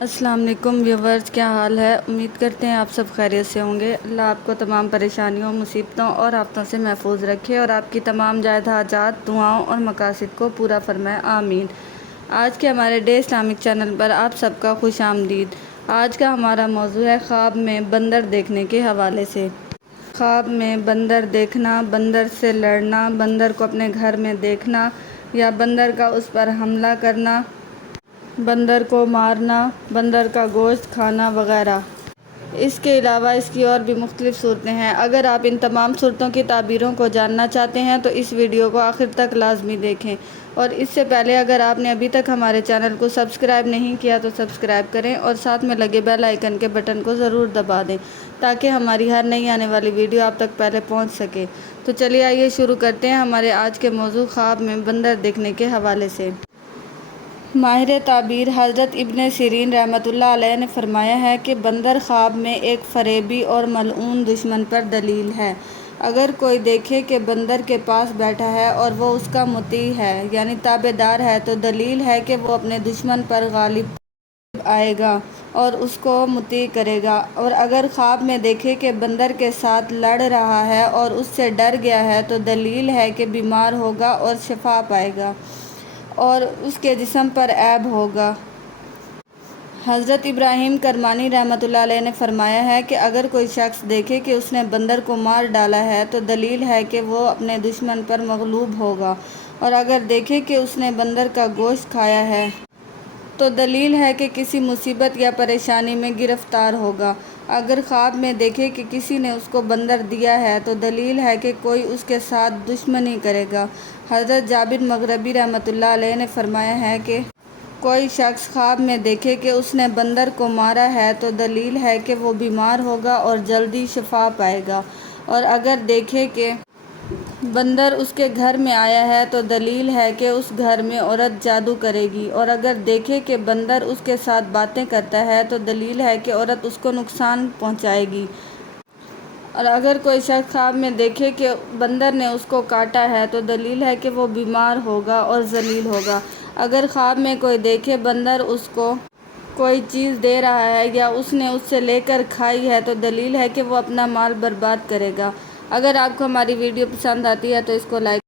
السلام علیکم ویورز، کیا حال ہے؟ امید کرتے ہیں آپ سب خیریت سے ہوں گے۔ اللہ آپ کو تمام پریشانیوں، مصیبتوں اور آفتوں سے محفوظ رکھے اور آپ کی تمام جائز حاجات، دعاؤں اور مقاصد کو پورا فرمائے، آمین۔ آج کے ہمارے ڈے اسلامک چینل پر آپ سب کا خوش آمدید۔ آج کا ہمارا موضوع ہے خواب میں بندر دیکھنے کے حوالے سے۔ خواب میں بندر دیکھنا، بندر سے لڑنا، بندر کو اپنے گھر میں دیکھنا یا بندر کا اس پر حملہ کرنا، بندر کو مارنا، بندر کا گوشت کھانا وغیرہ۔ اس کے علاوہ اس کی اور بھی مختلف صورتیں ہیں۔ اگر آپ ان تمام صورتوں کی تعبیروں کو جاننا چاہتے ہیں تو اس ویڈیو کو آخر تک لازمی دیکھیں، اور اس سے پہلے اگر آپ نے ابھی تک ہمارے چینل کو سبسکرائب نہیں کیا تو سبسکرائب کریں اور ساتھ میں لگے بیل آئیکن کے بٹن کو ضرور دبا دیں تاکہ ہماری ہر نئی آنے والی ویڈیو آپ تک پہلے پہنچ سکے۔ تو چلیے آئیے شروع کرتے ہیں ہمارے آج کے موضوع خواب میں بندر دیکھنے کے حوالے سے۔ ماہر تعبیر حضرت ابن سیرین رحمۃ اللہ علیہ نے فرمایا ہے کہ بندر خواب میں ایک فریبی اور ملعون دشمن پر دلیل ہے۔ اگر کوئی دیکھے کہ بندر کے پاس بیٹھا ہے اور وہ اس کا مطیع ہے یعنی تابع دار ہے تو دلیل ہے کہ وہ اپنے دشمن پر غالب آئے گا اور اس کو مطیع کرے گا، اور اگر خواب میں دیکھے کہ بندر کے ساتھ لڑ رہا ہے اور اس سے ڈر گیا ہے تو دلیل ہے کہ بیمار ہوگا اور شفا پائے گا اور اس کے جسم پر عیب ہوگا۔ حضرت ابراہیم کرمانی رحمۃ اللہ علیہ نے فرمایا ہے کہ اگر کوئی شخص دیکھے کہ اس نے بندر کو مار ڈالا ہے تو دلیل ہے کہ وہ اپنے دشمن پر مغلوب ہوگا، اور اگر دیکھے کہ اس نے بندر کا گوشت کھایا ہے تو دلیل ہے کہ کسی مصیبت یا پریشانی میں گرفتار ہوگا۔ اگر خواب میں دیکھے کہ کسی نے اس کو بندر دیا ہے تو دلیل ہے کہ کوئی اس کے ساتھ دشمنی کرے گا۔ حضرت جابر مغربی رحمۃ اللہ علیہ نے فرمایا ہے کہ کوئی شخص خواب میں دیکھے کہ اس نے بندر کو مارا ہے تو دلیل ہے کہ وہ بیمار ہوگا اور جلدی شفا پائے گا، اور اگر دیکھے کہ بندر اس کے گھر میں آیا ہے تو دلیل ہے کہ اس گھر میں عورت جادو کرے گی، اور اگر دیکھے کہ بندر اس کے ساتھ باتیں کرتا ہے تو دلیل ہے کہ عورت اس کو نقصان پہنچائے گی، اور اگر کوئی شخص خواب میں دیکھے کہ بندر نے اس کو کاٹا ہے تو دلیل ہے کہ وہ بیمار ہوگا اور ذلیل ہوگا۔ اگر خواب میں کوئی دیکھے بندر اس کو کوئی چیز دے رہا ہے یا اس نے اس سے لے کر کھائی ہے تو دلیل ہے کہ وہ اپنا مال برباد کرے گا۔ اگر آپ کو ہماری ویڈیو پسند آتی ہے تو اس کو لائک